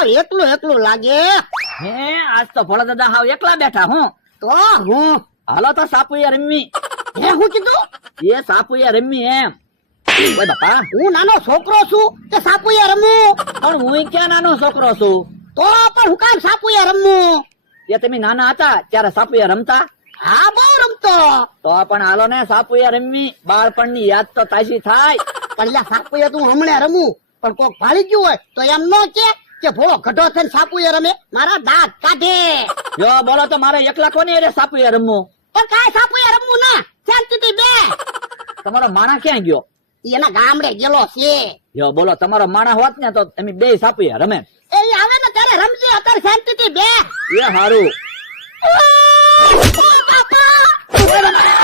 હાવ એકલું એકલું લાગે. હે આજ તો ભોળા દાદા હાવ એકલા બેઠા હું. તો હું હાલો તો સાપુયા રમી. હે હું કીધું? એ સાપુયા રમી એમ. ઓય બાપા, હું નાનો છોકરો છું કે સાપુયા રમું? પણ હું ક્યાં નાનો છોકરો છું? તો પણ હું કામ સાપુયા રમું? એ તમે નાના હતા ત્યારે સાપુયા રમતા? હા બહુ રમતો. તો પણ હાલો ને સાપુયા રમી, બાળપણની યાદ તો તાજી થાય. પણ લ્યા સાપુયા તું હમણાં રમું, પણ કોક ભાળી ગયું હોય તો એમ ન કે ભોળો ગઢો થઈને સાપુયા રમે, મારા દાંત કાઢે. જો બોલો તો મારે એકલા કોની અરે સાપુયા રમવું? પણ કાંઈ સાપુયા રમવું ના, શાંતિથી બે. તમારો માણા ક્યાં ગયો? એના ગામડે ગયેલો છે. જો બોલો તમારો માણા હોત ને તો તમે બે સાપુયા રમે. એ આવે ને ત્યારે રમજે, અત્યારે શાંતિથી બે. એ હારું. ઓ બાપા!